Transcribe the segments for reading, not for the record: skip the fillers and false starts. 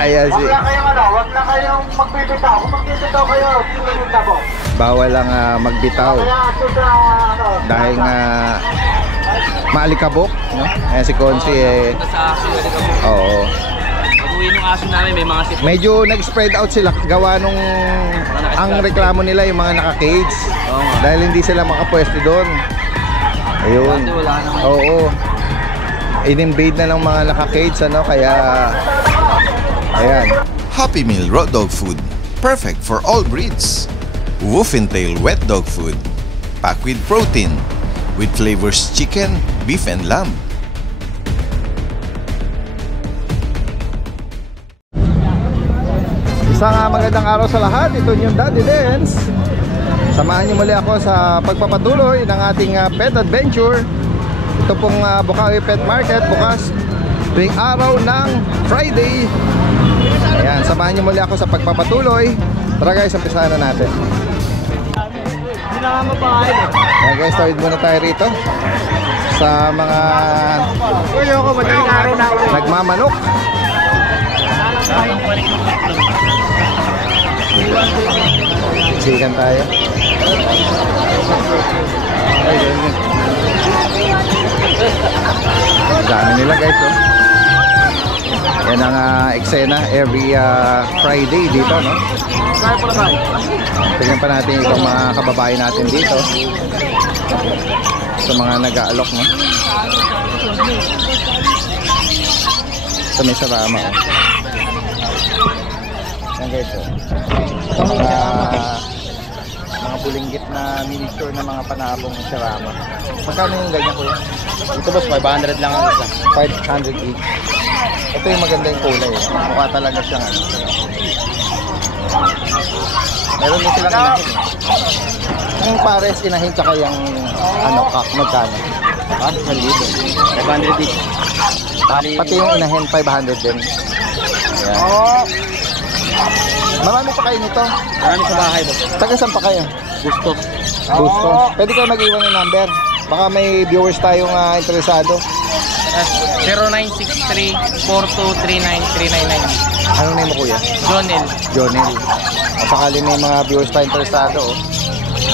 Ayan si... Wag na kayong magbibitaw. Kung magbibitaw kayo, sinunod po. Bawal lang magbitaw. Dahil nga maalikabok, no? Ayan si Consi eh. Oo. Pag-uwi ng aso namin, may mga sipon. Medyo nag-spread out sila gawa nung ang reklamo nila yung mga naka-cage. Dahil hindi sila makapwesto doon. Ayun. Oo. In-invade na ng mga naka-cage, ano? Kaya ayan. Happy Meal raw dog food, perfect for all breeds. Wolf and Tail wet dog food, packed with protein, with flavors chicken, beef and lamb. Isang magandang araw sa lahat. Ito yung Daddy Dance. Samahan niyo muli ako sa pagpapatuloy ng ating pet adventure. Ito pong Bukawi Pet Market, bukas tuwing araw ng Friday. Ayan, samahan niyo muli ako sa pagpapatuloy. Tara guys, umpisahan na natin. Ayan guys, tawid muna tayo rito sa mga nagmamanok. Sikan tayo. Ayun. Dami nila guys, oh. Yan ang eksena every Friday dito, no? Tingnan pa natin itong mga kababayan natin dito sa mga nag-aalok, no? Ito may sarama, oh. Yan guys, oh. Mga bulinggit na miniature na mga panabong sarama. Magkano yung ganyan ko? Ito boss, 500 lang ang isa. 500 each. Ito yung maganda yung kulay, eh. Mukha talaga siyang ano. Meron din silang inahin, eh. Yung pares inahin tsaka yung ano, kak, magkano? 500 each. Pati yung inahin 500 din. Ayan. Marami pa kayo nito? Marami sa bahay boss. Taga saan pa kayo? Gusto. Gusto. Pwede kayo mag-iwan ng number. Baka may viewers tayong interesado. 0963-4239-399. Anong name mo kuya? Jonel. Jonel. O sakali may mga viewers tayong interesado, oh.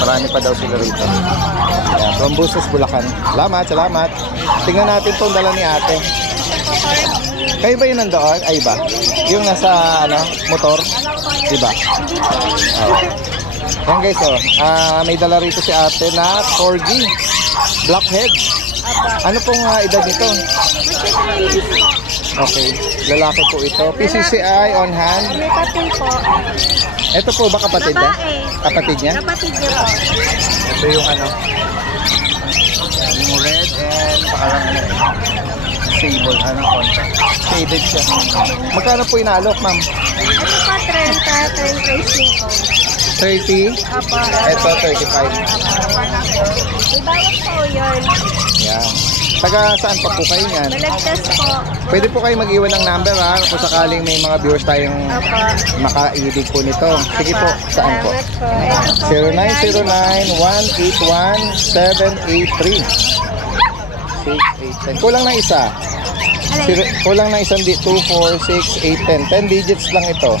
Marami pa daw sila rito. Ayan, from Bustos, Bulacan. Salamat, salamat. Tingnan natin itong dala ni ate. Kayo ba yun nandoon? Ay ba? Yung nasa ano, motor? Diba? Oh. Yan guys, oh. May dala rito si ate na corgi. Blackhead. Ano pong edad nito? Okay, lalaki po ito. PCCI on hand. May pating po. Ito po ba kapatid niya? Babae. Kapatid niya? Kapatid niya po. Ito yung ano, yung red and parang ano, sable, ano, contact. Shaded siya. Magkano po inaalok, ma'am? Ito po 30 racing po. 30? Apo. Ito 35. Ibawat po yun. Yan. Taga saan pa po kayo niyan? Balagtas po. Pwede po kayo mag-iwan ng number, ha? Kung sakaling may mga viewers tayong Apo. makaibig po nito. Sige po, saan po? Salamat po. Ito po 0909-181-783. 6, 8, 10. Kulang na isa. Alay. Kulang na isang 2, 4, 6, 8, 10. 10 digits lang ito.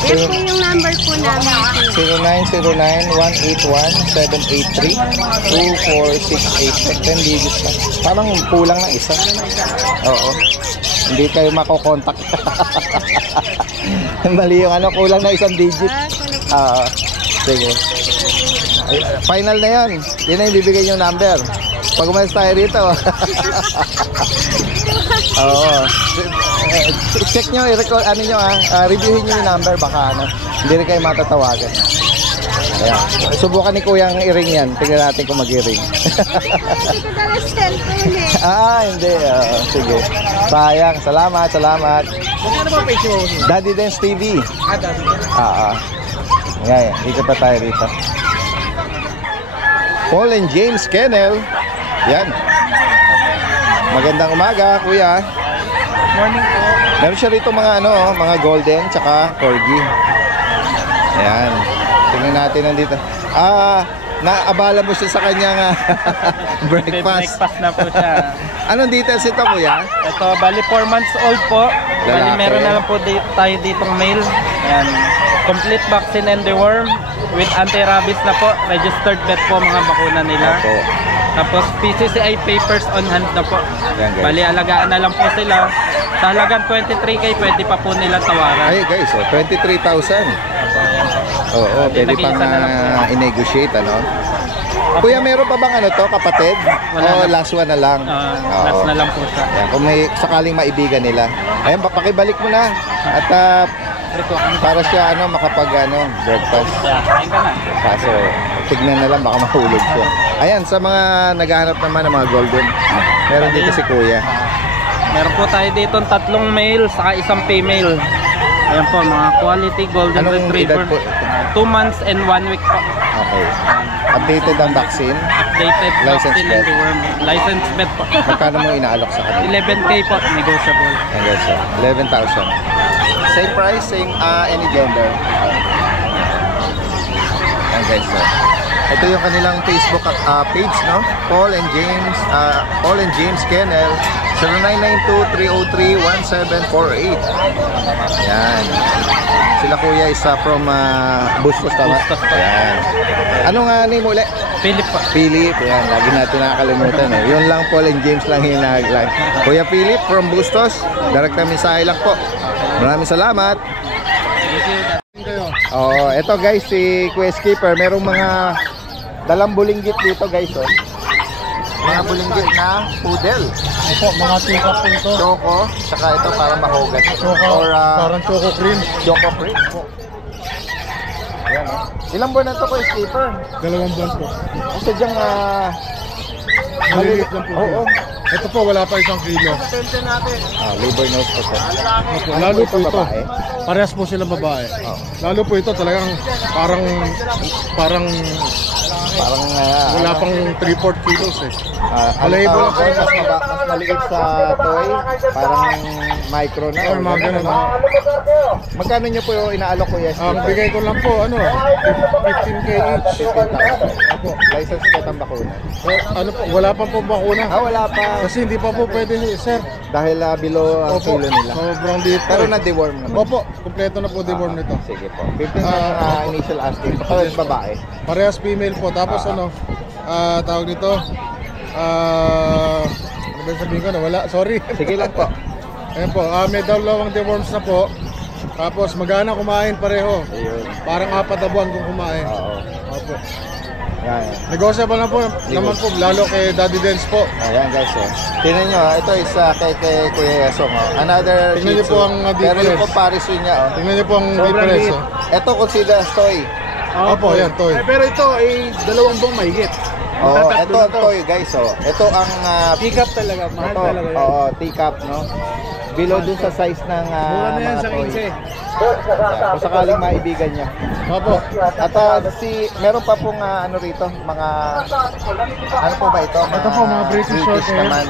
Yan po yung number po namin. 0909-181-783 24688 10 digits lang. Parang kulang ng isa. Oo. Hindi kayo makokontak. Mali yung ano, kulang na isang digit. Sige. Ay, final na yan. Yun na yung bibigay yung number. Pag umalis tayo rito. Oo. Check nyo, i-record, ano nyo reviewin nyo yung number, baka ano, hindi rin kayo matatawagan. Ayan. Subukan ni Kuyang i-ring yan. Tingnan natin kung mag-i-ring. Hindi ko dala cellphone eh. Hindi. Sige. Sayang. Salamat, salamat. Ano ba page mo? Daddy Dance TV. Daddy. Ngayon, dito pa tayo rito. Paul and James Kennel. Yan. Magandang umaga, kuya. Morning po. Meron siya rito mga ano, mga golden tsaka corgi. Ayan. Tingnan natin nandito. naabala mo siya sa kanyang breakfast. Breakfast na po siya. Anong details ito, kuya? Ito, bali 4 months old po. Bali Lalaki. meron na lang po tayo ditong male. Ayan. Complete vaccine and deworm with anti-rabies na po. Registered vet po mga bakuna nila. Opo. Tapos PCCI papers on hand na po. Yan, guys. Bali alagaan na lang po sila. Sa halagang 23K pwede pa po nila tawaran. Ay guys, 23,000. Oo, pwede pang nag-iisa na lang po. i-negotiate, ano? Kuya, meron pa bang ano to, kapatid? Wala O na. last one na lang? Last na lang po siya. Yan, kung may sakaling maibigan nila. Ayan, pakibalik mo na. At para siya makapag breakfast. Yeah, kain ka na. Kaso, tignan na lang, baka mahulog siya. Ayan, sa mga naghahanap naman ng mga golden, meron dito si Kuya. Meron po tayo dito 3 male saka 1 female. Ayan po, mga quality golden Anong retriever. edad po? 2 months and 1 week po. Okay. Updated ang vaccine. Updated License vaccine vet. and deworm. License vet po. Magkano mo inaalok sa kanila? 11K po, negotiable. Ayan guys, 11,000. Same price, same any gender. Ayan guys, ito yung kanilang Facebook page, no? Paul and James Kennel, 0992-303-1748. Yan. Sila kuya is from Bustos, tama? Bustos po. Yan. Ano nga name ulit? Philip po. Philip, yan, lagi natin nakakalimutan Yun lang, Paul and James lang yung nag-live. Kuya Philip from Bustos, direct na mensahe lang po. Maraming salamat. Oh, eto guys, si Kuya Skipper, merong mga dalang bulinggit dito guys, oh. Mga bulinggit na poodle. Opo, mga tikap po ito. Choco, saka ito para mahogat. Choco, Or parang choco cream. choco cream. Ayan, oh. Ilang buwan na ito, Kuya Skipper? 2 buwan po. Kasi diyang Maliliit lang po. Oo. Ito po, wala pa 1 kilo. Liver nose po. Opo, Ano lalo po po ito, ito. babae? Parehas po sila babae. Lalo po ito talagang parang Parang wala pang 3-4 kilos eh. Alaybo Alaybo lang po. mas maliit sa toy, parang micro na. Or mga ganun. Magkano nyo po yung inaalok ko yes? Ang bigay ko lang po, 15K each. 15,000. Opo. License ko ang bakuna. Wala pa po bakuna. Wala pa. Kasi hindi pa po pwede, sir. Dahil below ang Opo, kilo nila. sobrang dito. Pero na-deworm naman. Opo, kompleto na po deworm nito. Sige po. 15 initial asking. Kapag babae. Parehas female po. Tapos tawag nito, ano ba sabihin ko na? Wala, sorry. Sige lang po. Ayan po, may dalawang deworms na po. Tapos magana kumain pareho. Ayun. Parang 4 na buwan kung kumain. Oo. Opo. Yan. Negosyable na po naman po, lalo kay Daddy Dance po. Ayan guys, tingnan nyo, ito is kay Kuya Yesong. Another Tingnan nyo Shih po Tzu. ang Pero yung difference. comparison niya, Tingnan niyo po ang sobrang difference. liit. Ito consider as toy. Opo, yan, toy. Pero ito ay 2 buwang mahigit. Oh, ito toy guys, Ito ang Pick up talaga, mahal ito, talaga yan. oo, teacup, no? Below dun sa size ng Mura na yan mga sa toy. 15. Yan, kung sakaling maibigan niya. Opo. At meron pa pong rito, mga ano po ba ito? Ito po, mga British Shorthair. naman.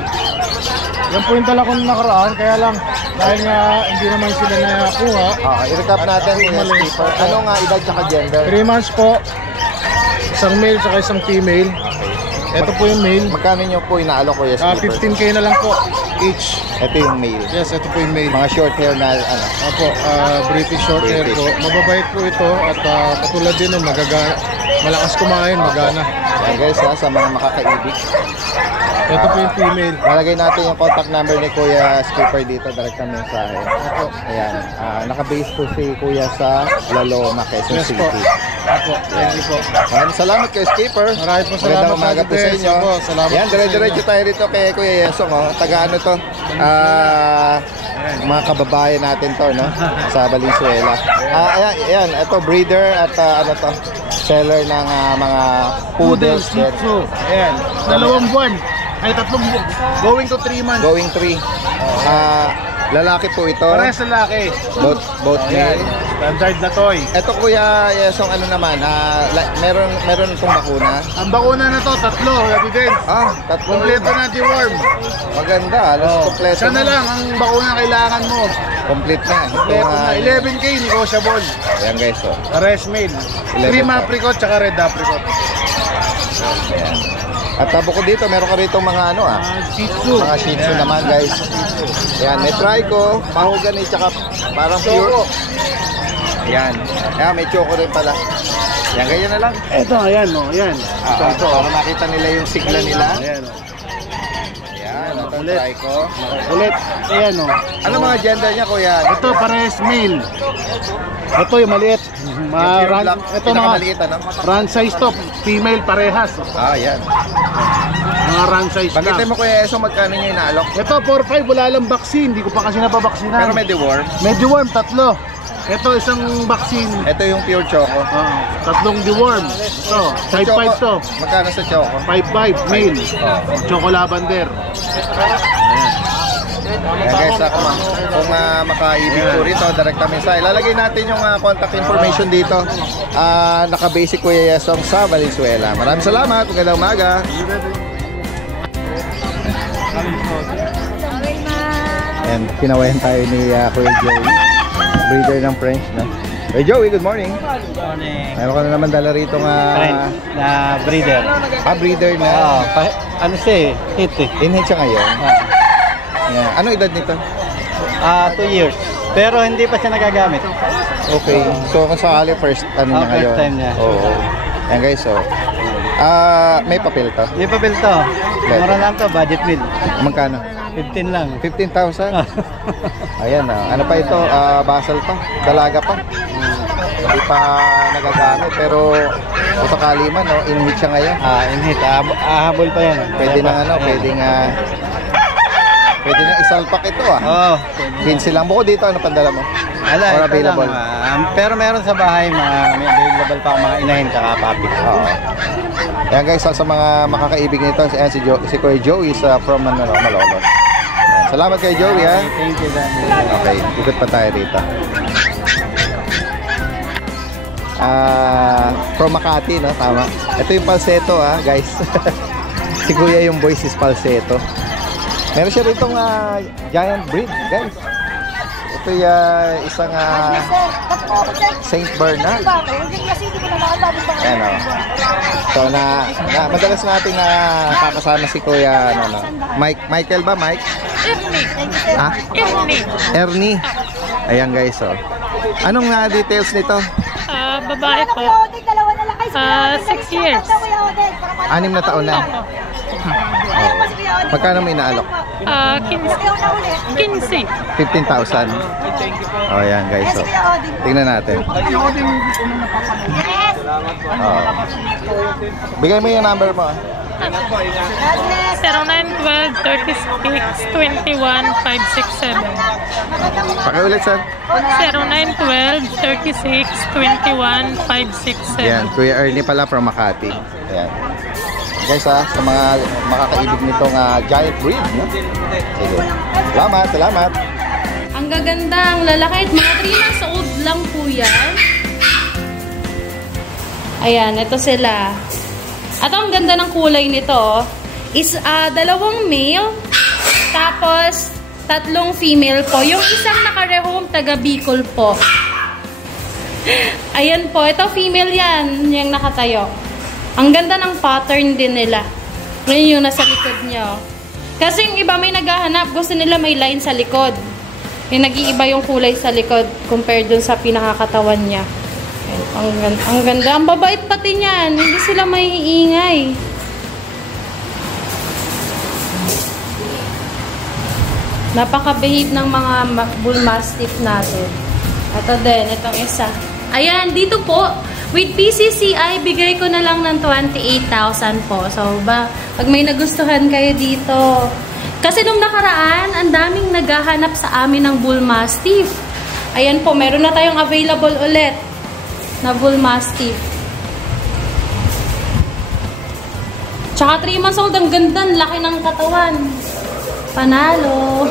Yan po yung dala ko nung nakaraan, kaya lang dahil nga hindi naman sila nakakuha. I-recap natin Kuya Mali. Skipper. Anong edad tsaka gender? 3 months po, isang male at isang female. Ito po yung male. Magkano nyo po inaalok Kuya Skipper? 15K na lang po each. Ito yung male. Yes, ito po yung male. Mga short hair na Opo, British short hair British. po. Mababait po ito at katulad din nun, malakas kumain, magana. Yan guys sa mga makakaibig. Ito po yung female. Lalagay natin yung contact number ni Kuya Skipper dito, direct na mensahe. Ayan, naka-base po si Kuya sa Laloma, Quezon Yes City. po. Opo, thank you po. Maraming salamat kay Skipper. Maraming po salamat, Magandang umaga po sa Ate inyo. Des. Opo, salamat Yan, po sa dire-diretso inyo. tayo rito kay Kuya Yesong. Taga ano to? Mga kababayan natin to, no? Sa Valenzuela. Ayan, ito breeder at ano to? Seller ng mga poodles. Yan. Ayan, 2 buwan. Ay, 3 buwan. Going to 3 months. Going 3. Lalaki po ito. Parehas lalaki. Both Ayan, male. standard na toy. Ito Kuya Yesong, ano naman, meron itong bakuna. Ang bakuna na to, 3. Daddy Dance. Tatlong Kompleto na deworm. Maganda, halos kompleto. Siya na lang ang bakuna kailangan mo. Complete na. Kompleto na. 11K, negotiable. Ayan guys, Pares male. 11 Cream pa. apricot tsaka red apricot. Ayan. At bukod dito, meron ka rito mga ano Shih Tzu. mga Shih Tzu naman guys. Ayan, may trico, mahogany, tsaka parang pure. Ayan. Ayan, may choco rin pala. Ayan, ganyan na lang. Ito, ayan, no, ayan. Ito, para makita nila yung sigla nila. Ayan, no. Ayan, ito ang Ulit. trico. Ulit. Ayan, no. Ano mga gender niya, kuya? Ito, parehas male. Ito, yung maliit. Yung pure black, Ito, pinakamaliit, ano? run size to. Female parehas. Ayan. Mga run size Pagkita lang. mo, kuya, eso magkano niya inaalok? Ito, 4-5, wala lang vaccine. Hindi ko pa kasi napabaksinan. Pero may deworm. Mediworm, 3. Ito, isang vaccine. Ito yung pure choco. 3 deworm. Ito, 5-5 to. Magkano sa choco? 5-5, male. Choco lavender. Ayan guys, kung makaibig po rito, direct mensahe. Ilalagay natin yung contact information dito. Naka-basic Kuya Yesong sa Valenzuela. Maraming salamat. Magandang umaga. And kinawayan tayo ni Kuya Joey, breeder ng French, no? Hey Joey, good morning. Good morning. Mayroon ka na naman dala rito Friend na breeder. breeder na. Ano siya eh? Hit eh. Inhead siya ngayon. Yeah. Ano edad nito? 2 years. Pero hindi pa siya nagagamit. Okay. So kung sakali first ano na First ngayon. time niya. Oo. Ayan guys, so may papel to. May papel to. Mura lang to, budget meal. Magkano? 15 lang. 15,000. Ayan ano pa ito? Basal pa. Dalaga pa. Hindi pa nagagamit pero kung sakali man, no, inhit siya ngayon. Inhit. Ahabol pa yan. Pwede nang pwede nang isalpak ito Oo. 15 lang. Bukod dito, ano pandala mo? Ala, Or ito available? lang. Pero meron sa bahay, may available pa mga inahin tsaka papi. Oo. Ayan guys, sa mga makakaibig nito, si Kuya Joey is from Malolos. Ayan. Salamat kay Joey ha. Thank you, Dan. Okay, ikot pa tayo dito. From Makati, no? Tama. Ito yung falsetto guys. Si Kuya yung voice is falsetto. Meron siya ritong giant breed, guys. Ito yung isang Saint Bernard. Ayan o. So madalas natin kakasama si Kuya Michael ba? Mike? Ernie. Ayan guys o. Anong details nito? Babae po. 6 years. 6 na taon na. Magkano may inaalok? 15. 15,000. Oh, yan guys. So, tingnan natin. Bigay mo yung number mo. 0912-36-21-567. Pakiulit, sir. 0912-36-21-567. Yan, Kuya Ernie pala from Makati. Ayan. Guys sa mga makakaibig nitong giant breed, no? Sige. Salamat. Ang gaganda, ang lalaki. Mga 3 months old lang po yan. Ayan, ito sila. At ang ganda ng kulay nito is 2 male, tapos 3 female po. Yung isang nakarehome, taga Bicol po. Ayan po, ito female yan, yung nakatayo. Ang ganda ng pattern din nila. Ngayon yung nasa likod nyo. Kasi yung iba may naghahanap, gusto nila may line sa likod. Yung nag-iiba yung kulay sa likod compared dun sa pinakakatawan niya. Ang ganda. Ang babait pati niyan. Hindi sila may iingay. Napaka-behave ng mga bull mastiff natin. Ito din, itong isa. Ayan, dito po, with PCCI, bigay ko na lang ng 28,000 po. So, pag may nagustuhan kayo dito. Kasi nung nakaraan, ang daming naghahanap sa amin ng bull mastiff. Ayan po, meron na tayong available ulit na bull mastiff. Tsaka 3 months old, ang ganda, laki ng katawan. Panalo.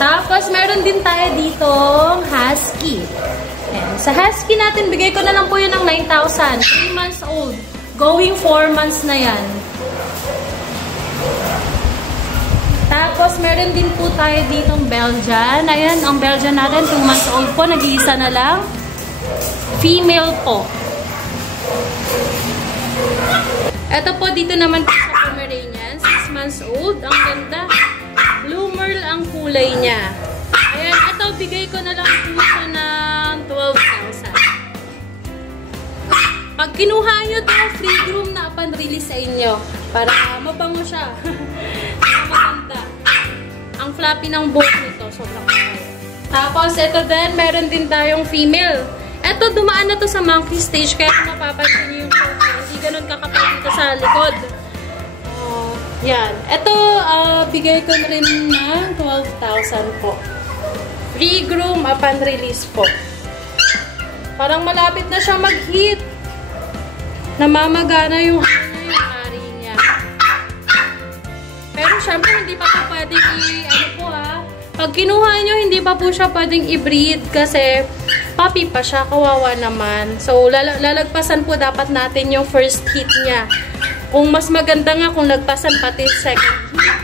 Tapos, meron din tayo ditong husky. Ayan. Sa husky natin, bigay ko na lang po yun ng 9,000. 3 months old. Going 4 months na yan. Tapos, meron din po tayo ditong Belgian. Ayan, ang Belgian natin, 2 months old po. Nag-iisa na lang. Female po. Ito po, dito naman po sa Pomeranian, 6 months old. Ang ganda. Blue Merle ang kulay niya. Ayan, ito, bigay ko na lang po siya ng 12,000. Pag kinuha nyo to, free groom na pan-release sa inyo. Para mabango siya. Maganda. Ang fluffy ng buhok nito, sobrang kapal. Tapos, ito din, meron din tayong female. Ito, dumaan na to sa monkey stage, kaya mapapansin nyo yung coat niya. Hindi ganun kakapal dito sa likod. Yan. Ito, bigay ko na rin na 12,000 po. Free groom upon release po. Parang malapit na siya mag-hit. Namamagana yung ari niya. Pero syempre, hindi pa po pwedeng pag kinuha nyo, hindi pa po siya pwedeng i-breed kasi puppy pa siya, kawawa naman. So, lalagpasan po dapat natin yung first hit niya. Kung mas maganda nga kung lagpasan pati second hit.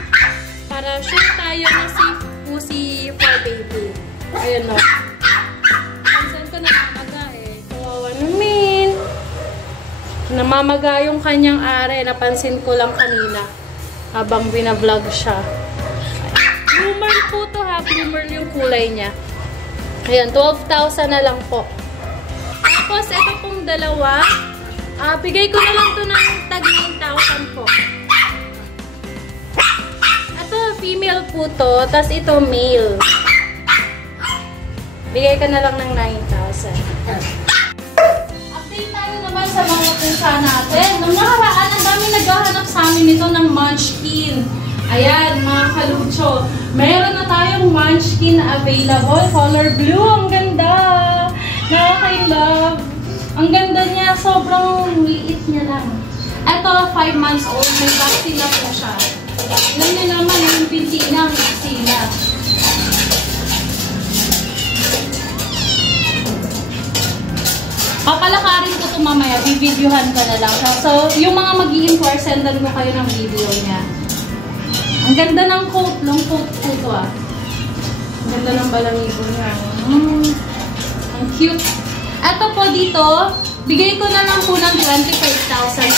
Para sure tayo na safe po si for baby. Ayun o. Pansan ko namamaga eh. Kawawa namin. Namamaga yung kanyang are. Napansin ko lang kanina. Habang binablog siya. Blue Merle po to ha. Blue Merle yung kulay niya. Ayan, 12,000 na lang po. Tapos, ito pong dalawa. Bigay ko na lang to ng tag 9,000 po. Ito, female po to. Tapos ito, male. Bigay ko na lang ng 9,000. Update tayo naman sa mga pusa natin. Nung nakaraan, ang dami naghahanap sa amin nito ng munchkin. Ayan, mga kalucho. Meron na tayong munchkin na available. Color blue. Ang ganda. Nakaka-love. Ang ganda niya. Sobrang liit niya lang. Ito, 5 months old. May vaccine na po siya. Alam niyo naman yung binti ng vaccine. Papalakarin ko ito mamaya. Bibidyohan ka na lang siya. So, yung mga mag-i-inquire, sendan ko kayo ng video niya. Ang ganda ng coat. Long coat po ito ah. Ang ganda ng balahibo niya. Ang cute. Ito po dito, bigay ko na lang po ng 25,000 sa kanya.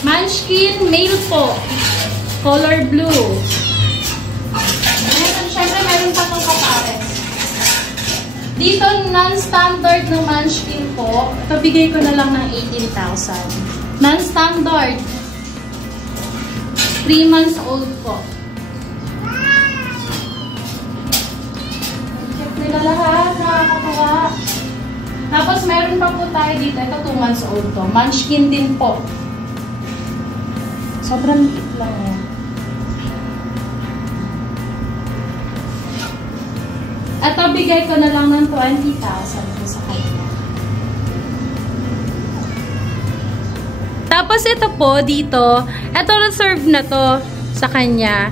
Munchkin, male po. Color blue. Ayan, syempre meron pa itong kapares. Dito, non-standard na munchkin po. Ito, bigay ko na lang ng 18,000. Non-standard. 3 months old po. Check nila lahat. Nakakatawa. Tapos, meron pa po tayo dito. Ito, 2 months old to. Munchkin din po. Sobrang liit lang yan. Ito, bigay ko na lang ng 20,000 po sa kanya. Tapos, ito po, dito, ito reserve na to sa kanya.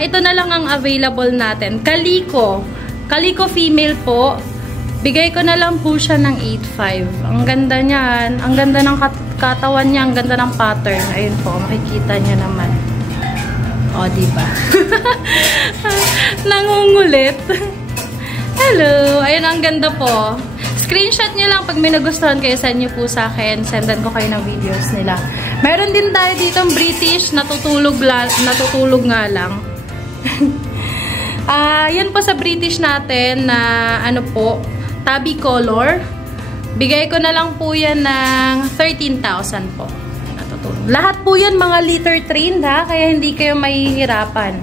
Ito na lang ang available natin. Calico. Calico female po. Bigay ko na lang po siya ng 8,500. Ang ganda niyan. Ang ganda ng katawan niya. Ang ganda ng pattern. Ayun po, makikita niya naman. O, diba? Nangungulit. Hello! Ayun, ang ganda po. Screenshot nyo lang pag may nagustuhan kayo, send nyo po sa akin. Sendan ko kayo ng videos nila. Meron din tayo dito British, natutulog nga lang. Yan po sa British natin na ano po, tabby color. Bigay ko na lang po yan ng 13,000 po. Natutulog. Lahat po yan mga litter trained ha, kaya hindi kayo mahihirapan.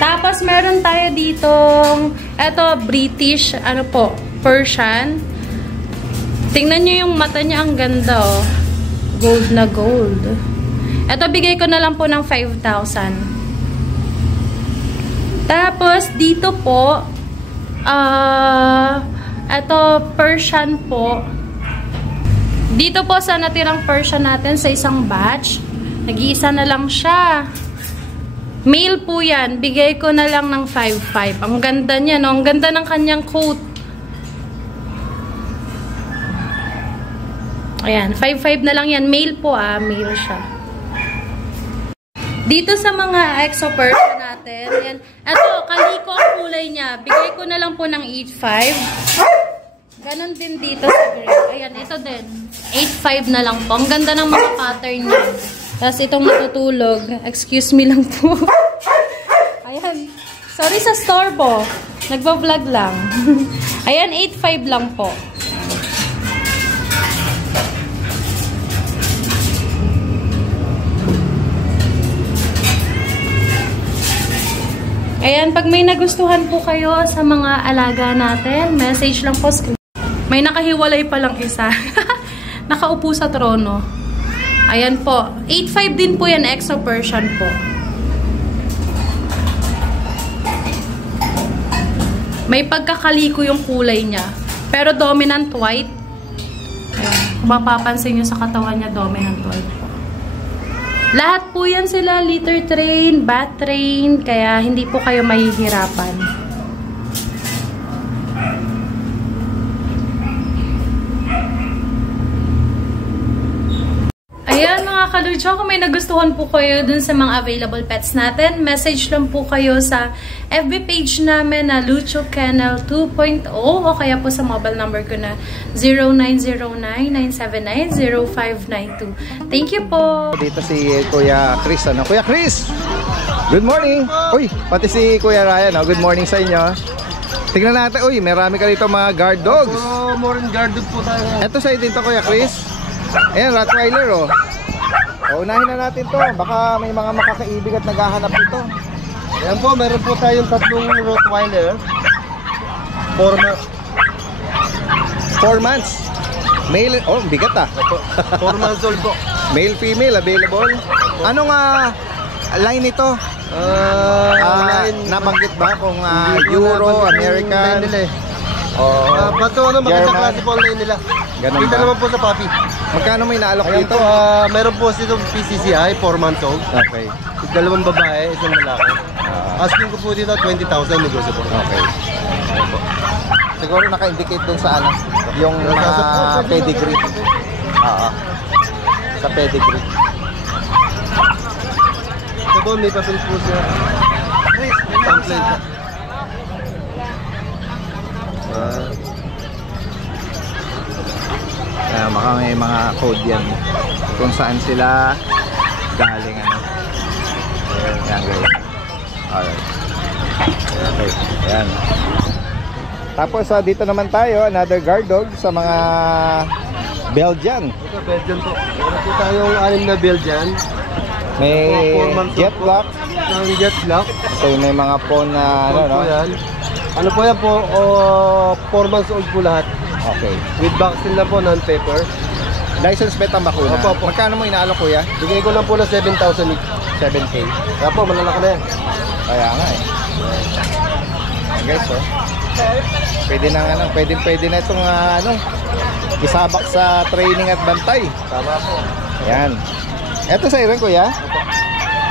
Tapos meron tayo ditong, eto British, ano po, Persian. Tingnan nyo yung mata niya, ang ganda oh. Gold na gold. Ito, bigay ko na lang po ng 5,000. Tapos, dito po, ito, Persian po. Dito po sa natirang Persian natin sa isang batch. Nag-iisa na lang siya. Male po yan. Bigay ko na lang ng 5,500. Ang ganda niya, no? Ang ganda ng kanyang coat. Ayan, 5,500 na lang yan. Male po male siya. Dito sa mga exo Persian natin, yan. Ito, Calico ang kulay niya. Bigay ko na lang po ng 8,500. Ganon din dito sa gray. Ayan, ito din. 8.5 na lang po. Ang ganda ng mga pattern niya. Tapos itong natutulog. Excuse me lang po. Ayan. Sorry sa store po. Nagba-vlog lang. Ayan, 8.5 lang po. Ayan, pag may nagustuhan po kayo sa mga alaga natin, message lang po. May nakahiwalay palang isa. Nakaupo sa trono. Ayan po. 8.5 din po yan, Exo Persian po. May pagkakaliko yung kulay niya. Pero dominant white. Ayan. Kung mapapansin nyo sa katawan niya, dominant white po. Lahat po yan sila, litter train, bath train, kaya hindi po kayo mahihirapan. Ayan mga kalucho, kung may nagustuhan po kayo dun sa mga available pets natin, message lang po kayo sa FB page namin na Lucho Kennel 2.0 o kaya po sa mobile number ko na 0909-979-0592. Thank you po! Dito si Kuya Chris. Ano? Kuya Chris! Good morning! Uy, pati si Kuya Ryan. Oh. Good morning sa inyo. Tingnan natin. Uy, marami ka rito mga guard dogs. Morning guard dog po tayo. Ito sa'yo din to, Kuya Chris. Ayan, Rottweiler, oh. O, unahin na natin to. Baka may mga makakaibig at naghahanap nito. Ayan po, meron po tayong tatlong Rottweiler. 4 months. Male, oh, bigat ah. 4 months old po. Male, female, available. Anong line ito? Nabanggit ba kung Euro, American? Bato ano, maganda German. klase po online nila. Ganun Kita ba? naman po sa puppy. Magkano may naalok Ayan dito? po, meron po itong PCCI, 4 months old. Okay. Dalawang babae, isang lalaki. Asking ko po dito, 20,000 negotiable. Okay. Siguro naka-indicate dun sa ano, yung mga pedigree. Oo. Sa pedigree. Ito po, may papel po siya. Pamphlet. Baka may mga code yan kung saan sila galing ano. Ayan guys. Alright. Okay. Ayan. Tapos dito naman tayo, another guard dog sa mga Belgian. Ito, Belgian po. Meron po tayong 6 na Belgian. May jet black. Ang jet black. So may mga phone na ano, no? Po yan. Ano po yan po, 4 months old po lahat. Okay. With vaccine lang po, non-paper. License bet ang bakuna. Opo, opo. Magkano mo inaalok, kuya? Bigay ko lang po ng 7,000 each. 7K. Kaya po, malalaki na yan. Kaya nga eh. Ayan guys, oh. Pwede na ano, pwede na itong ano, isabak sa training at bantay. Tama po. Ayan. Ito sa rin, kuya.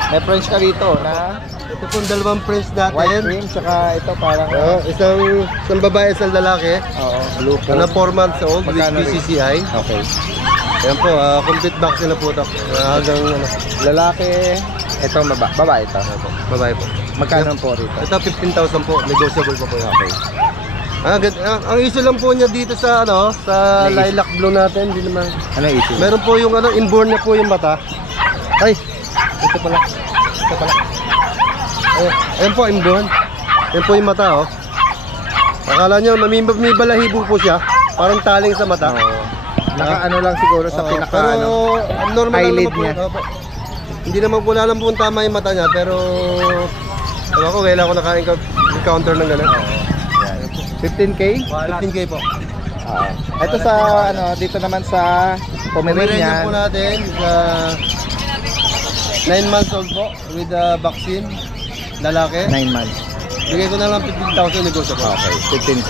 May French ka rito na Ito po dalawang prints natin. white cream, tsaka ito parang Isang babae, isang lalaki. oo, blue Na coat. 4 months old with Magkano rin? PCCI. Okay. Ayan po, complete vaccine na po ito. Hanggang Lalaki, ito babae ito. babae po. Magkano po rito? Ito 15,000 po, negotiable po po yan. Okay. Ang issue lang po niya dito sa sa May lilac blue natin, hindi naman. Ano issue? Meron po yung inborn niya po yung mata. Ay, ito pala. Ito pala. Ayan po, inborn. Ayan po yung mata, oh. Akala nyo, may balahibo po siya. Parang taling sa mata. Oo. Naka ano lang siguro sa Oo, pinaka pero ano. normal lang eyelid naman po. niya. Opo. Hindi naman po alam po kung tama yung mata niya, pero ewan ko, kailangan ko naka-encounter ng gano'n. Yan. 15K? 15K po. Ito sa ano, dito naman sa Pomeranian po Pomeranian. natin, 9 months old po, with vaccine, lalaki. 9 months. Bigay ko na lang 15,000 negosyo po. Okay, 15K.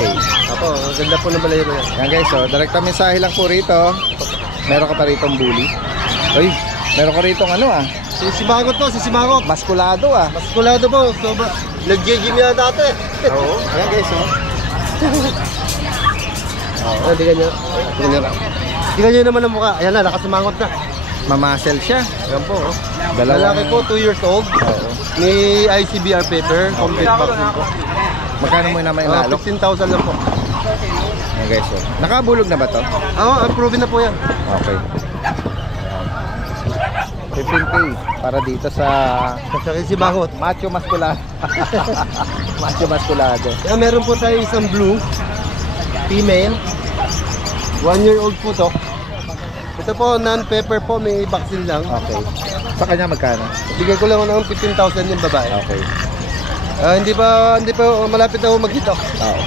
Ako, ang ganda po ng balahibo yan. Yan guys, so direkta mensahe lang po rito. Meron ka pa ritong bully. Uy, meron ka ritong ano Sisibagot po, sisibagot. maskulado Maskulado po, sobra. Nag-gym yan dati. Oo, ayan guys, oh. Tingnan nyo. Tingnan nyo naman ang mukha. Ayan na, nakasumangot na. Mamasel siya. Ayan po. Oh. Dalawang- Lalaki po, 2 years old. Oo. May ICBR paper, complete vaccine po. Magkano mo naman inaalok? 15,000 lang po. Ayan guys. Oh. Nakabulog na ba to? Oo, proven na po yan. Okay. 15K para dito sa Si Bakot. Macho Masculado. Macho Masculado. Yan, meron po tayo isang blue. Female. 1-year-old po to. Ito po, non-pepper po, may vaccine lang. Okay. Sa kanya magkano? Bigay ko lang ng 15,000 yung babae. Okay. Hindi pa malapit na ako magkita. Oo.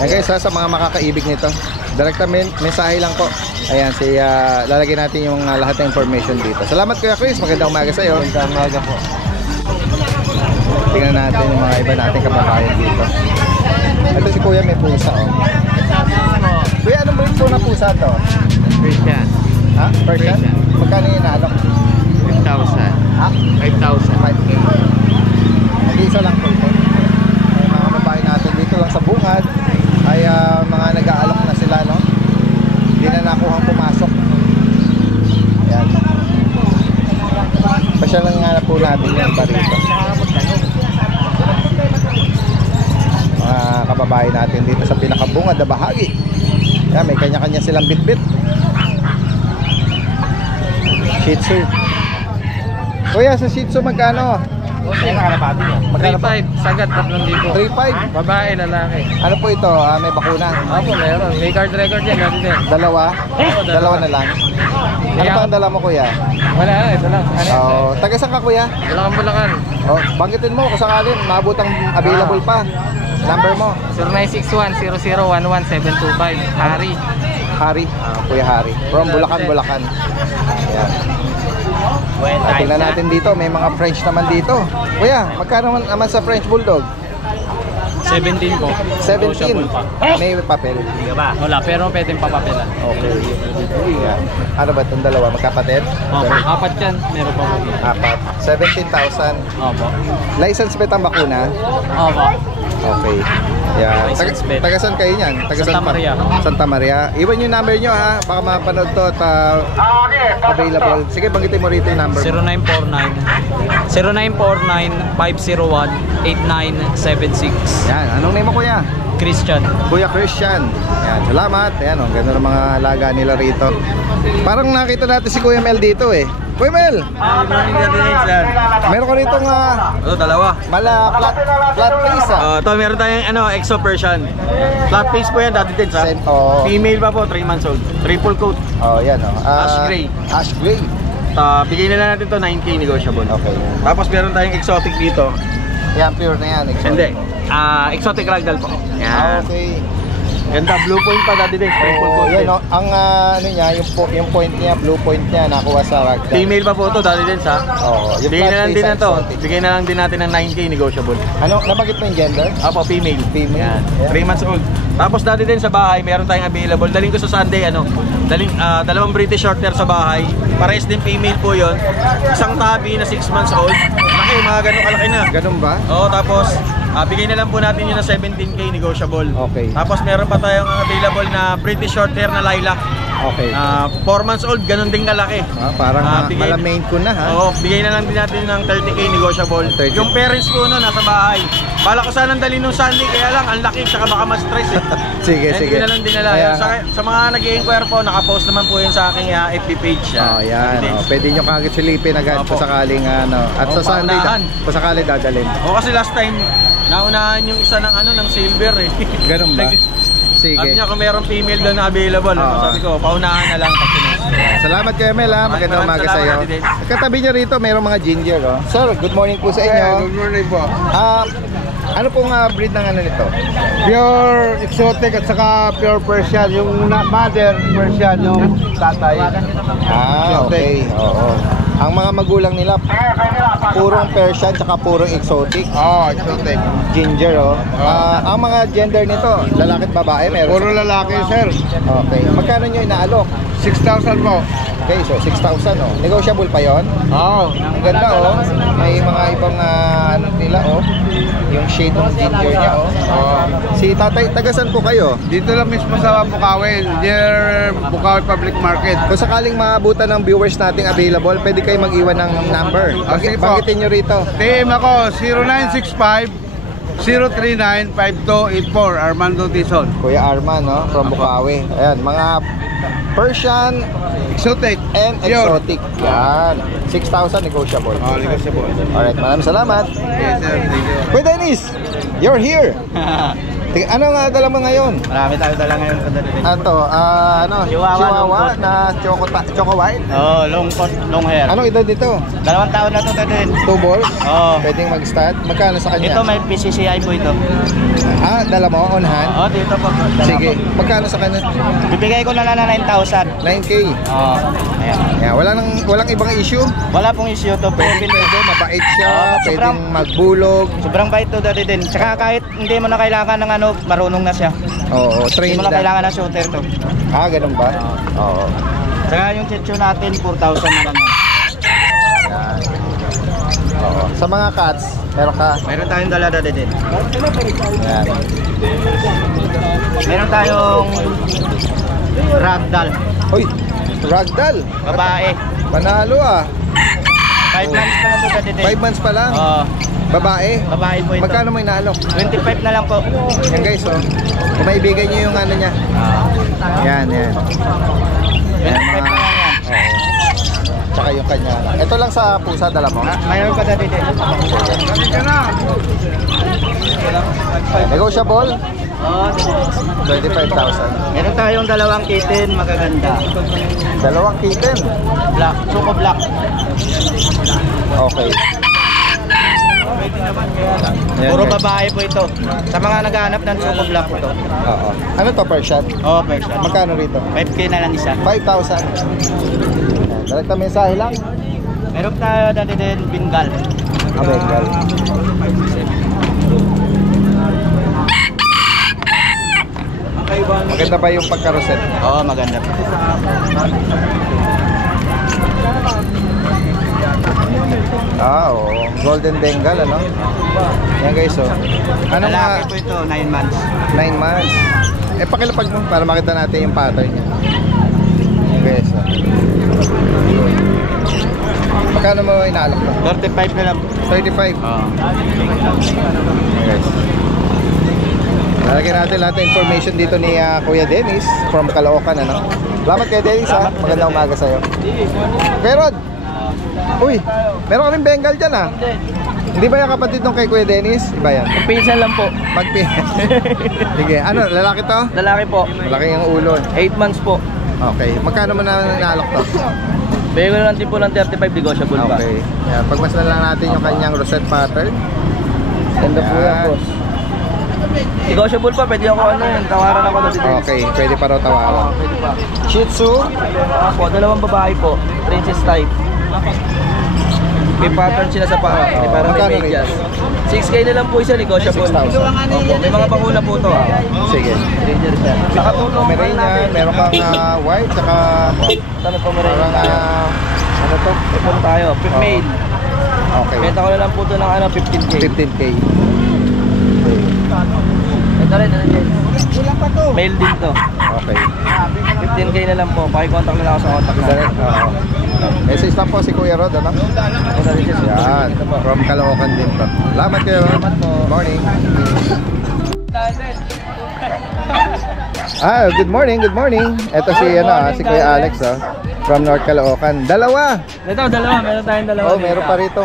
Ayan guys, sa mga makakaibig nito, direkta mensahe lang po. Ayan, lalagyan natin yung lahat ng information dito. Salamat Kuya Chris, magandang umaga sa iyo. Magandang umaga po. Tingnan natin yung mga iba nating kababayan dito. Ito si Kuya may pusa. Oh. Kuya, anong breed po na pusa to? Persian. Ha? Persian? Magkano yung inaalok? 5,000. Ha? 5,000. 5K. Mag-isa lang po ito. Ay, mga kababayan natin dito lang sa bungad ay mga nag-aalok na sila, no? Hindi na nakuhang pumasok. Ayan. Pasyalan nga na po natin yung iba rito. Mga kababayan natin dito sa pinakabungad na bahagi. Ayan, may kanya-kanya silang bitbit. Shih Tzu. Kuya, sa Shih Tzu magkano? Magkano po? 3,500. Sagad 3,000. 3.5. Babae, lalaki. Ano po ito? May bakuna? Opo, meron. May card record yan. Natin din. Dalawa? Dalawa na lang. Ano pa ang dala mo kuya? Wala, ito lang. Ano yan? Oh, taga saan ka kuya? Bulacan. Oh, banggitin mo kung sakalin, maabutang available pa. Number mo? 0961-0011-725. Hari. Hari. Kuya Hari. From Bulacan. Ayan. Tingnan natin dito, may mga French naman dito. Kuya, magkano naman sa French Bulldog? 17 po. 17. May papel. Wala, pero pwedeng papapelan. Okay. Ayan. Ano ba itong dalawa? Magkapatid? Opo, 4 yan. Meron pa po. Apat. 17,000. Opo. License plate ang bakuna? Opo. Okay. Yeah. License plate. Taga saan kayo niyan? Taga Santa Maria. Santa Maria. Iwan yung number nyo ha. Baka mapanood to at available. Sige, banggitin mo rito yung number mo. 0949-501-8976. Yan. Anong name mo kuya? Christian. Kuya Christian. Yan. Salamat. Yan. Ang ganda ng mga alaga nila rito. Parang nakita natin si Kuya Mel dito eh. Kuya Mel! Meron ko rito nga Dalawa. flat face ah. Ito meron tayong Exo Persian. Flat face po yan, dati din sa. Oh. Female pa po, 3 months old. Triple coat. Oh, yan oh. Ash gray. Ash gray. Bigay na lang natin to 9K negotiable. Okay. Tapos meron tayong exotic dito. Yan, pure na yan. Hindi. Exotic ragdoll po. Yan. Okay. Ganda, blue point pa dati din. Triple Oh, coat. yan din. oh. Ang ano niya, yung point niya, blue point niya, nakuha sa ragdoll. Female pa po to, dati din sa. Oo. Yung Bigay flat na lang face din na to. exotic. Bigay na lang din natin ng 9K negotiable. Ano, nabagit mo yung gender? Apo, female. Female. Yan. Yeah. 3 months old. Tapos dati din sa bahay, meron tayong available. Daling ko sa Sunday, dalawang British Shorthair sa bahay. Parehas din female po yon. Isang tabi na 6 months old. Laki, mga ganun kalaki na. Ganun ba? Oo, tapos bigay na lang po natin yun ng 17K negotiable. Okay. Tapos meron pa tayong available na British Shorthair na lilac. Okay. 4 months old, ganun din kalaki. Parang bigay- malamain ko na ha. Oo, bigay na lang din natin ng 30K negotiable. 30. Yung parents ko nasa bahay. Bala ko sanang dalhin nung Sunday, kaya lang ang laki, tsaka baka ma-stress eh. Sige, Hindi sige. ko na lang dinala. Kaya, Sa mga nag-i-inquire po, nakapost naman po yun sa aking FB page. oh, yan. Oh, pwede nyo kagad silipin agad Opo. kung sakaling ano. At Oh, sa Sunday, paunahan. kung sakali dadalhin. O kasi last time, naunahan yung isa ng silver eh. Ganun ba? Sabi Sige. niya kung mayroong female doon na available. Oo. Sabi ko, paunahan na lang pag sinas. Salamat kay Mel ha. Magandang Maraming umaga sa iyo. salamat, Ate Des. Katabi niya rito, mayroong mga ginger oh. Sir, good morning po sa inyo. Good morning po. Ano pong breed ng ano nito? Pure exotic at saka pure Persian. Yung mother Persian, yung tatay. Okay. Oo. Ang mga magulang nila, purong Persian tsaka purong exotic. Exotic. Ginger oh. Ang mga gender nito, lalaki at babae meron. Puro lalaki, sir. Okay. Magkano nyo inaalok? 6,000 po. Okay, so 6,000 oh. Negotiable pa yon? Oo. Ang ganda oh. May mga ibang ano nila oh. Yung shade ng ginger niya oh. Si tatay, tagasan po kayo? Dito lang mismo sa Bukawi, near Bukawi Public Market. Kung sakaling maabutan ng viewers nating available, pwede kayo mag-iwan ng number. Sige po. Banggitin nyo rito. TM ako, 0965 039-5284 Armando Tison. Kuya Arman, no? From Bukawi. Ayan, mga Persian Exotic. and exotic. Yan. 6,000 negotiable. Negotiable. Alright, maraming salamat. Yes, sir. Thank you. Kuya Dennis, you're here. Ano nga dala mo ngayon? Marami tayo dala ngayon. Chihuahua na choco white. Oh, long hair. Anong edad dito? 2 taon na to din. 2 balls? Oo. Pwedeng mag-start. Magkano sa kanya? Ito may PCCI po ito. Dala mo on hand? Oh, dito po. Dala Sige. po. Magkano sa kanya? Bibigay ko na lang na 9,000. 9K. Oh, ayan. Yeah, walang ibang issue. Wala pong issue to. Pwede, mabait siya, Oo, pwedeng magbulog. Sobrang bait to dati din. Tsaka kahit hindi mo na kailangan ng marunong na siya. Oo, Hindi trained mo na na. kailangan ng shooter to. Ganun ba? Oo. Tsaka yung chicho natin, 4,000 na lang. Yan. Oo. Sa mga cats, meron ka. Meron tayong dala dati din. Yan. Meron tayong ragdoll. Uy, ragdoll. Babae. Panalo 5 months pa lang to dati din. 5 months pa lang. Oo. Babae. Babae po ito. Magkano mo inaalok? 25 na lang po. Yan guys, oh. Kung maibigay niyo yung ano niya. Yan. 25 na lang yan. Tsaka yung kanya. Ito lang sa pusa, dala mo. Mayroon pa dati din. Negotiable? Oo. 25,000. Meron tayong dalawang kitten, magaganda. Dalawang kitten. Black, choco black. Okay. Yan, Puro guys. babae po ito. Sa mga naghahanap ng choco black po ito. Oo. Ano to, Persian? Oo, Persian. Magkano rito? 5K na lang isa. 5,000. Direkta mensahe lang. Meron tayo dati din Bengal. Bengal. Maganda ba yung pagkaroset? Oo, maganda po. Oo. Golden Bengal, ano? Yan guys, oh. Ano Lalaki nga? po ito, 9 months. 9 months. Pakilapag mo para makita natin yung pattern niya. Yan guys, oh. Magkano mo inaalok mo? 35 na lang. 35. Oo. Yan guys. Lalagyan natin lahat ng information dito ni Kuya Dennis from Caloocan, ano? Salamat Kuya Dennis, ha? Magandang umaga sa'yo. Pero, uy, meron ka rin Bengal dyan, ha? Hindi ba yung kapatid nung kay Kuya Dennis? Iba yan. Pinsan lang po. Sige, ano, lalaki to? Lalaki po. Malaki ang ulo. 8 months po. Okay, magkano mo na naalok to? Bigay ko na lang din po ng 35 negotiable pa. Okay, yan, pagmasdan lang natin yung kanyang rosette pattern. Ganda po yan, boss. Negotiable pa, pwede ako tawaran ako dati din. Okay, pwede pa raw tawaran. Pwede pa. Shih Tzu? Po, dalawang babae po. Princess type. May pattern sila sa paa. Parang Magkano may medyas. 6K na lang po isa, negotiable. 6,000. Opo, may mga bakuna po to. Sige. Ranger siya. Nakatulong Pomeranian, meron kang white, saka Tanong po mo rin parang tayo. ano to? Ito tayo, male. Okay. Benta ko na lang po ito ng 15K. 15K. Ito rin, male din to. Okay. 15K na lang po. Pakicontact na lang ako sa contact na. Direct, message lang po si Kuya Rod, ano? Ako na rin siya. Yan, from Caloocan din to. Salamat Kuya Rod. Morning. Good morning, good morning. Ito si si Kuya Alex, from North Caloocan. Dalawa. Ito, dalawa. Meron tayong dalawa. Meron pa rito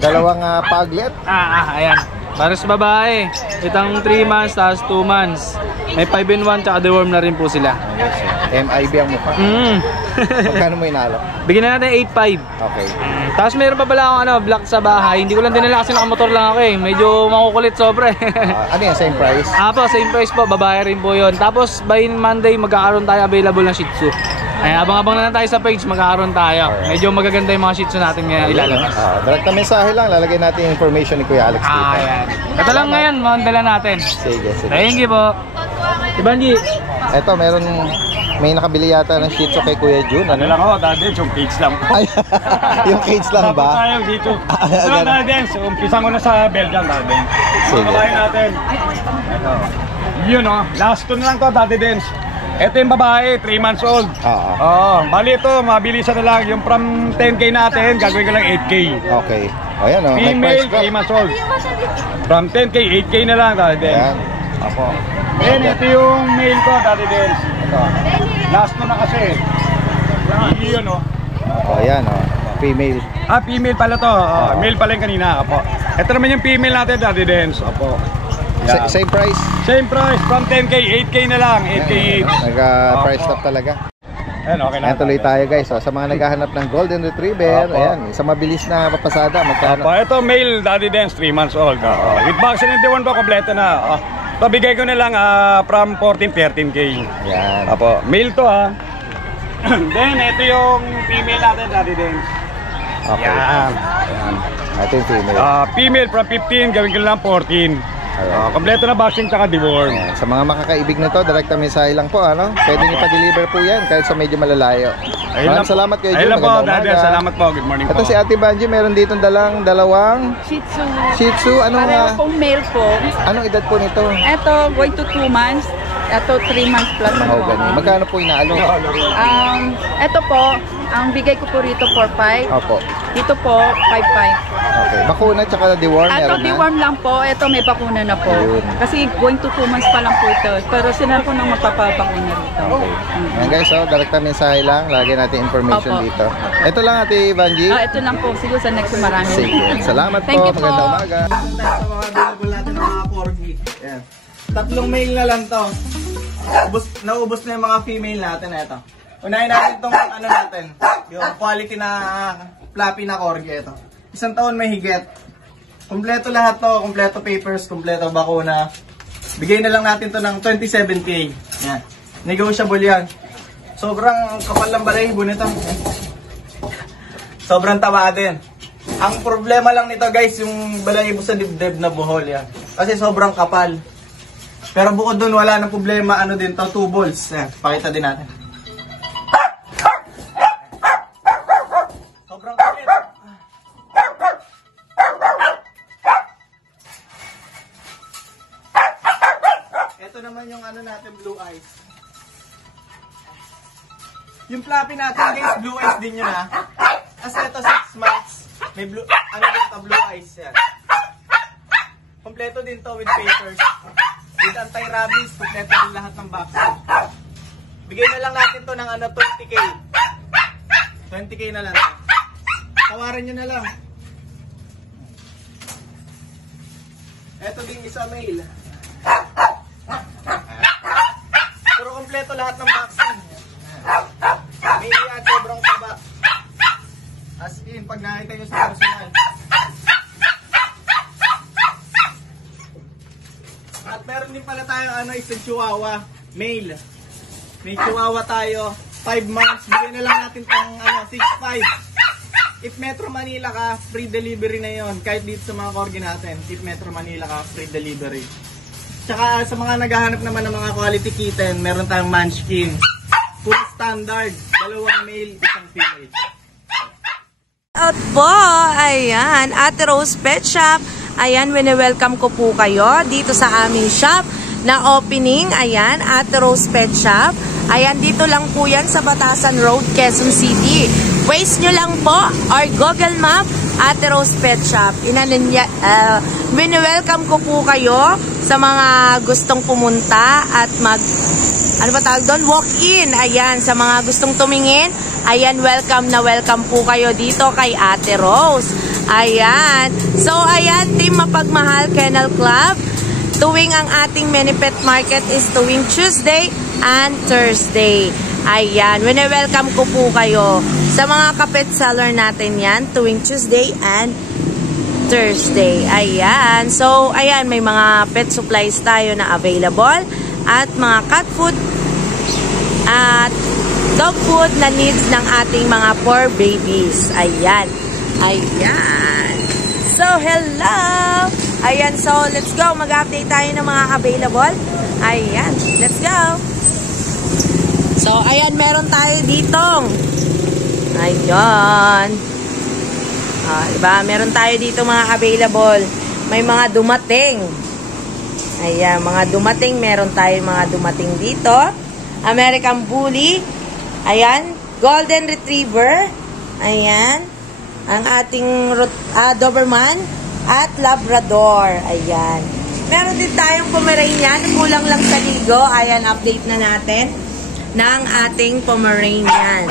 dalawang paglet. Ayan. Para sa babae, itang 3 months, tapos 2 months. May 5-in-1, tsaka deworm na rin po sila. MIB ang mukha. Magkano mo inalo? Bigyan na natin 8.5. Okay. Tapos meron pa pala akong black sa bahay. Hindi ko lang dinala kasi nakamotor lang ako eh. Medyo makukulit sobre. Ano yan, same price? Po, same price po. Babae rin po yun. Tapos by Monday, magkakaroon tayo available ng Shih Tzu. Ay, abang-abang na lang tayo sa page, magkakaroon tayo. Medyo magaganda yung mga Shih Tzu natin ngayon ilalabas. Direct na mensahe lang, lalagay natin yung information ni Kuya Alex dito. Ayan. Ito lang ngayon, mga dala natin. Sige. Thank you po. Ibanji. Ito, may nakabili yata ng Shih Tzu kay Kuya Jun. Ano lang ako, dati yung cage lang. Ay, yung cage lang ba? Tayo dito. So, dati, umpisa ko na sa Belgium dati. Sige. Kabayan natin. Ito. Yun last two na lang to dati din. Ito yung babae, 3 months old. Oo. Bali ito, mabilisan na lang. Yung from 10K natin, gagawin ko lang 8K. Okay. O yan o, high Female, price 3 months old. From 10K, 8K na lang, Daddy Dens. Ayan. Apo. Then, ito yung male ko, Daddy Dens. Ito. Last ko na kasi. Yun, oh. O yan o, female. Ah, female pala to. Male pala yung kanina. Apo. Ito naman yung female natin, Daddy Dens. Apo. Yan. Same price. Same price, from 10K, 8K na lang. 8K each. Nag-price stop talaga. Ayan, okay na. Ayan, tuloy tayo guys. So, sa mga naghahanap ng Golden Retriever, Apo. ayan, sa mabilis na papasada, magkano? Apo, ito male, Daddy Dens, 3 months old. With vaccine and one po, kompleto na. Pabigay ko na lang from 14, 13K. Yan. Apo, male to ha. Then, ito yung female natin, Daddy Dens. Okay. Yan. Ito yung female. Female from 15, gawin ko na lang 14. Kompleto na vaccine tsaka deworm. Ayan, sa mga makakaibig na to, direkta mensahe lang po, ano? Pwede nyo pa-deliver po yan kahit sa medyo malalayo. Maraming salamat kayo, Jun. Ayun lang po, Magandang Daddy. umaga. Salamat po. Good morning po. Ito si Ate Banji, meron dito dalawang Shih Tzu. Shih Tzu. Anong, Pareho pong male po. anong edad po nito? Ito, going to 2 months. Ito, 3 months plus po. Mahogany. Magkano po inaalo? Ito po, ang bigay ko po rito 4-5. Opo. Dito po, 5-5. Okay. Bakuna tsaka deworm Ito, meron na? deworm lang po. Ito, may bakuna na po. Ayun. Kasi going to 2 months pa lang po ito. Pero sila po nang magpapabakuna rito. Okay. Ayan guys, so direkta mensahe lang. Lagyan natin information Opo. dito. Ito lang Ate Banji. Ito lang po. Siguro sa next marami. Sige. Salamat Thank po. you po. Magandang umaga. Sa mga available natin ng mga corgi. Ayan. 3 male na lang to. Naubos na yung mga female natin. Ito. Unahin natin itong ano natin. Yung quality na fluffy na corgi. Ito. 1 taon may higit. Kompleto lahat to. Kompleto papers. Kompleto bakuna. Bigay na lang natin to ng 27K. Yan. Negotiable yan. Sobrang kapal ng balahibo nito. Sobrang taba din. Ang problema lang nito guys, yung balahibo sa dibdib na buhol yan. Kasi sobrang kapal. Pero bukod dun, wala nang problema. Ano din to, 2 balls. Yan, pakita din natin. Sobrang kulit. Ito naman yung ano natin, blue eyes. Yung fluffy natin guys, blue eyes din yun ha. Kasi ito 6 months. May blue, ano din to, blue eyes yan. Kompleto din to with papers. With anti-rabies, kompleto din lahat ng vaccine. Bigay na lang natin to ng ano, 20K. 20K na lang. Tawaran nyo na lang. Eto din isa male. Pero kompleto lahat ng vaccine. May yan, sobrang taba. As in, pag nakita nyo sa personal. At meron din pala tayong ano, isang chihuahua, male. May chihuahua tayo, 5 months. Bigyan na lang natin pang ano, 6'5". If Metro Manila ka, free delivery na yon. Kahit dito sa mga corgi natin, if Metro Manila ka, free delivery. Tsaka sa mga naghahanap naman ng mga quality kitten, meron tayong munchkin. Full standard, 2 male, 1 female. Out po, ayan, Ate Rose Pet Shop. Ayan, wini-welcome ko po kayo dito sa aming shop na opening. Ayan, Ate Rose Pet Shop. Ayan, dito lang po yan sa Batasan Road, Quezon City. Waze nyo lang po or Google Map, Ate Rose Pet Shop. Wini-welcome ko po kayo sa mga gustong pumunta at ano ba tawag doon? Walk-in. Ayan, sa mga gustong tumingin. Ayan, welcome na welcome po kayo dito kay Ate Rose. Ayan. So, ayan, Team Mapagmahal Kennel Club. Tuwing ang ating mini pet market is tuwing Tuesday and Thursday. Ayan, wini-welcome ko po kayo. Sa mga kapet seller natin yan, tuwing Tuesday and Thursday. Ayan. So, ayan, may mga pet supplies tayo na available. At mga cat food at dog food na needs ng ating mga poor babies. Ayan. Ayan. So, hello! Ayan, so let's go. Mag-update tayo ng mga available. Ayan, let's go. So, ayan, meron tayo ditong. Ayan. Diba? Meron tayo dito mga available. May mga dumating. Ayan, mga dumating. Meron tayong mga dumating dito. American Bully. Ayan. Golden Retriever. Ayan. ang ating Doberman at Labrador. Ayan. Meron din tayong Pomeranian, kulang lang sa ligo. Ayan, update na natin ng ating Pomeranian.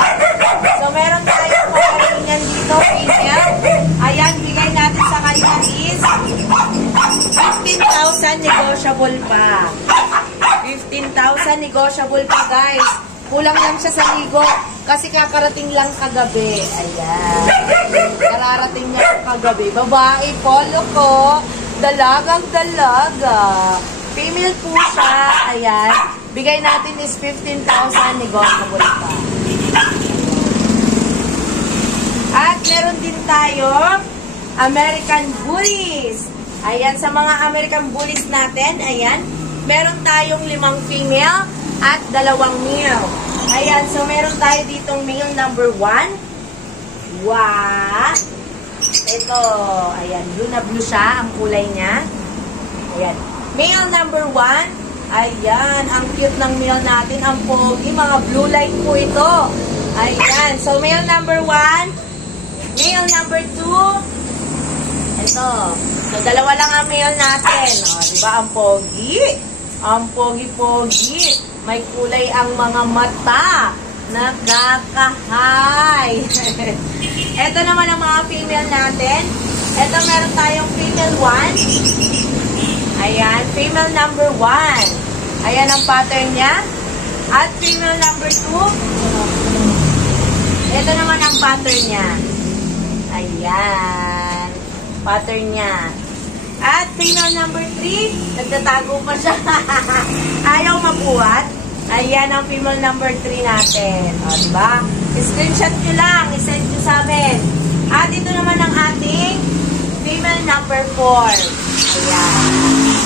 So, meron tayong Pomeranian dito, female. Ayan, bigay natin sa kanya is 15,000 negotiable pa. 15,000 negotiable pa, guys. Kulang lang siya sa ligo kasi kakarating lang kagabi. Ayan. Kararating niya kagabi. Babae po, loko. Dalagang dalaga. Female po siya. Ayan. Bigay natin is 15,000 negotiable pa. At meron din tayo American Bullies. Ayan, sa mga American Bullies natin, ayan, meron tayong 5 female at 2 male. Ayan, so meron tayo ditong male number 1. Wow! Ito, ayan, blue na blue siya, ang kulay niya. Ayan. Male number 1. Ayan, ang cute ng male natin, ang pogi, mga blue light po ito. Ayan, so male number 1, male number 2. Ito. So, 2 lang ang male natin. O, diba, ang pogi? Ang pogi-pogi. May kulay ang mga mata. Nakakahay. Ito naman ang mga female natin. Ito, meron tayong female 1. Ayan, female number 1. Ayan ang pattern niya. At female number 2. Ito naman ang pattern niya. Ayan. Pattern niya. At female number 3, nagtatago pa siya. Ayaw mabuhat. Ayan ang female number 3 natin. O, diba? Screenshot nyo lang. I-send nyo sa amin. At ito naman ang ating female number 4. Ayan.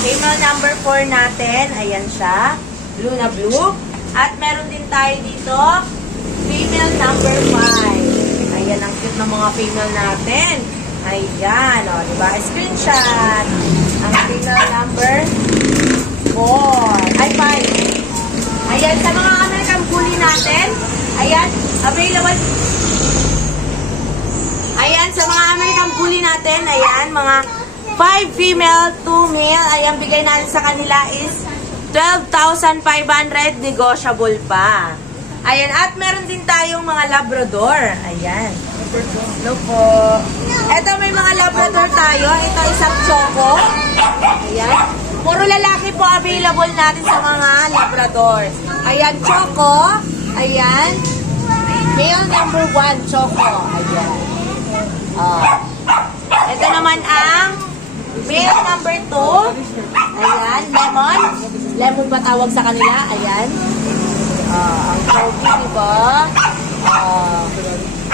Female number 4 natin. Ayan siya. Blue na blue. At meron din tayo dito, female number 5. Ayan ang cute ng mga female natin. Ayan, o, diba? Screenshot. Ang female number 4. Ay, 5. Ayan, sa mga American Bully natin, ayan, available. Ayan, sa mga American Bully natin, ayan, mga 5 female, 2 male, ayan, bigay natin sa kanila is 12,500 negotiable pa. Ayan, at meron din tayong mga Labrador. Ayan. Hello po. Ito, may mga Labrador tayo. Ito, isang choco. Ayan. Puro lalaki po available natin sa mga Labrador. Ayan, choco. Ayan. Male number 1, choco. Ayan. Ito naman ang male number 2. Ayan, lemon. Lemon pa tawag sa kanila. Ayan. Ang pogi, diba?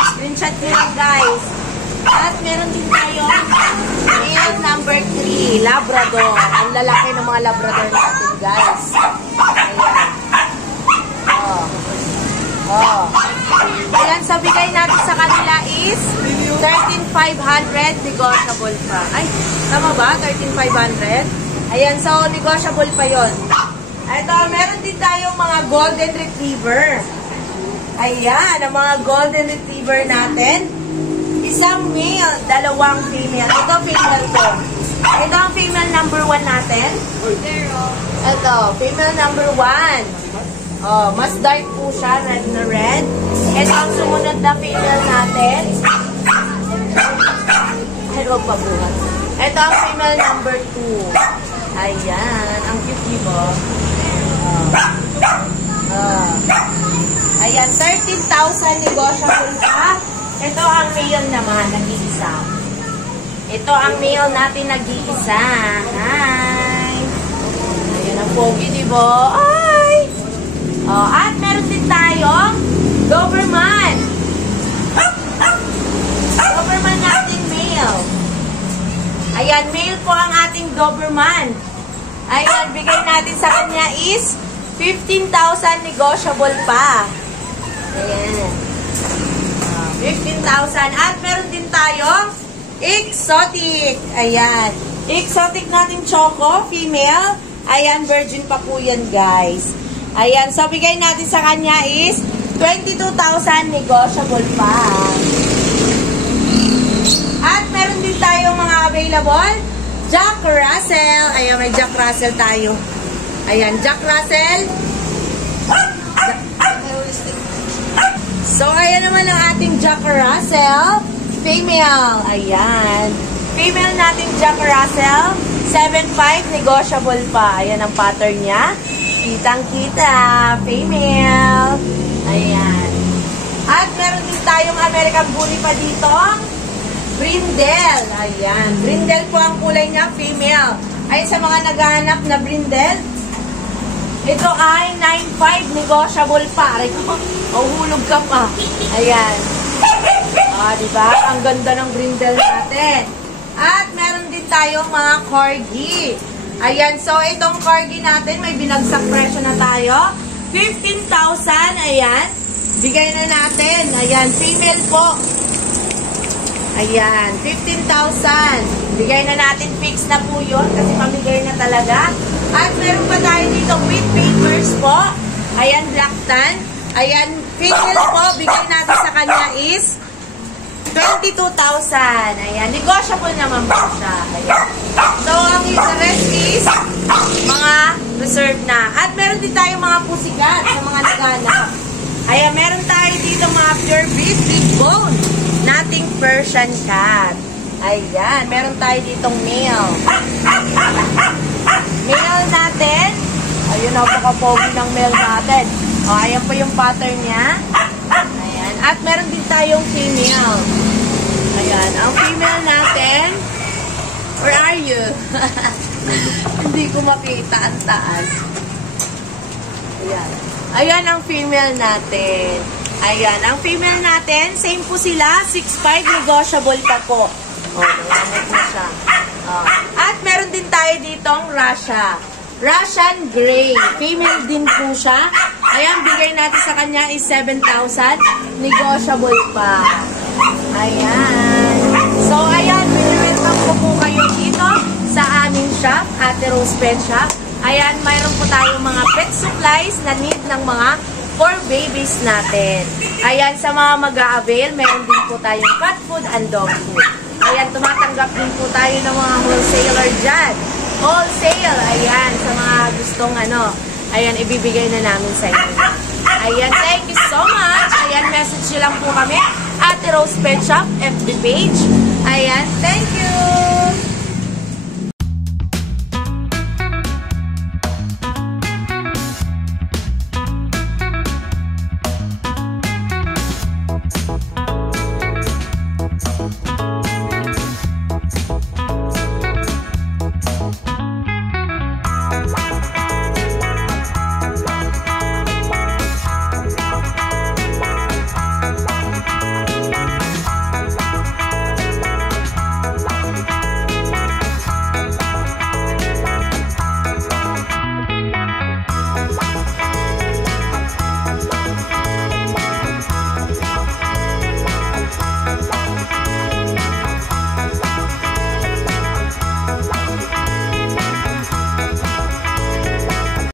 Screenshot nyo lang, guys. At meron din tayo male number 3, Labrador. Ang lalaki ng mga Labrador natin, guys. Ayan. Ayan, so bigay natin sa kanila is 13,500 negotiable pa. Ay, tama ba? 13,500? Ayan, so negotiable pa yon. Ito, meron din tayong mga Golden Retriever. Ayan, ang mga Golden Retriever natin. Isang male, 2 female. Ito, female to. Ito ang female number 1 natin. Ito, female number 1. Oh, mas dark po siya, red na red. Ito ang sumunod na female natin. Ay, huwag pa buhat. Ito ang female number 2. Ayan, ang cute, diba? Ayan, 13,000 negotiable pa. Ito ang male naman, nag-iisa. Ito ang male natin, nag-iisa. Hi! Ayan ang pogi, diba? Ay! At meron din tayong Doberman. Doberman nating male. Ayan, male po ang ating Doberman. Ayan, bigay natin sa kanya is 15,000 negotiable pa. Ayan. 15,000. At meron din tayong exotic. Ayan. Exotic natin choco, female. Ayan, virgin pa po yan, guys. Ayan, so bigay natin sa kanya is 22,000 negotiable pa. mga available. Jack Russell. Ayan, may Jack Russell tayo. Ayan, Jack Russell. So, ayan naman ang ating Jack Russell. Female. Ayan. Female nating Jack Russell. 7'5", negotiable pa. Ayan ang pattern niya. Kitang-kita. Female. Ayan. At meron din tayong American Bully pa dito. Brindle. Ayan. Brindle po ang kulay niya. Female. Ayan sa mga naghahanap na brindle. Ito ay 9'5", negotiable pa. Mahulog ka pa. Ayan. Diba? Ang ganda ng brindle natin. At meron din tayong mga corgi. Ayan. So, itong corgi natin, may binagsak presyo na tayo. 15,000. Ayan. Bigay na natin. Ayan. Female po. Ayan. 15,000. Bigay na natin. Fix na po yun. Kasi pamigay na talaga. At meron pa tayo dito with papers po. Ayan. Black tan. Ayan. Female po. Bigay natin sa kanya is 22,000. Ayan. Negotiable naman po siya. Ayan. So, ang the rest is mga reserve na. At meron din tayong mga pusikat sa mga naghanap. Ayan. Meron tayo dito mga pure beef big bone. Nating Persian cat. Ayan. Meron tayo ditong male. Male natin. Ayun, napaka-pogi ng male natin. O, ayan po yung pattern niya. Ayan. At meron din tayong female. Ayan. Ang female natin. Where are you? Hindi ko makita ang taas. Ayan. Ayan ang female natin. Ayan. Ang female natin, same po sila. 6'5", negotiable pa po. O, nagamit na siya. At meron din tayo ditong Russian Grey. Female din po siya. Ayan, bigay natin sa kanya is 7,000. Negotiable pa. Ayan. So, ayan, welcome po kayo dito sa aming shop, Ate Rose Pet Shop. Ayan, mayroon po tayong mga pet supplies na need ng mga for babies natin. Ayan, sa mga mag-a-avail, meron din po tayong cat food and dog food. Ayan, tumatanggap din po tayo ng mga wholesaler dyan. Wholesale, ayan, sa mga gustong ayan, ibibigay na namin sa inyo. Ayan, thank you so much. Ayan, message nyo lang po kami. Ate Rose Pet Shop, FB page. Ayan, thank you.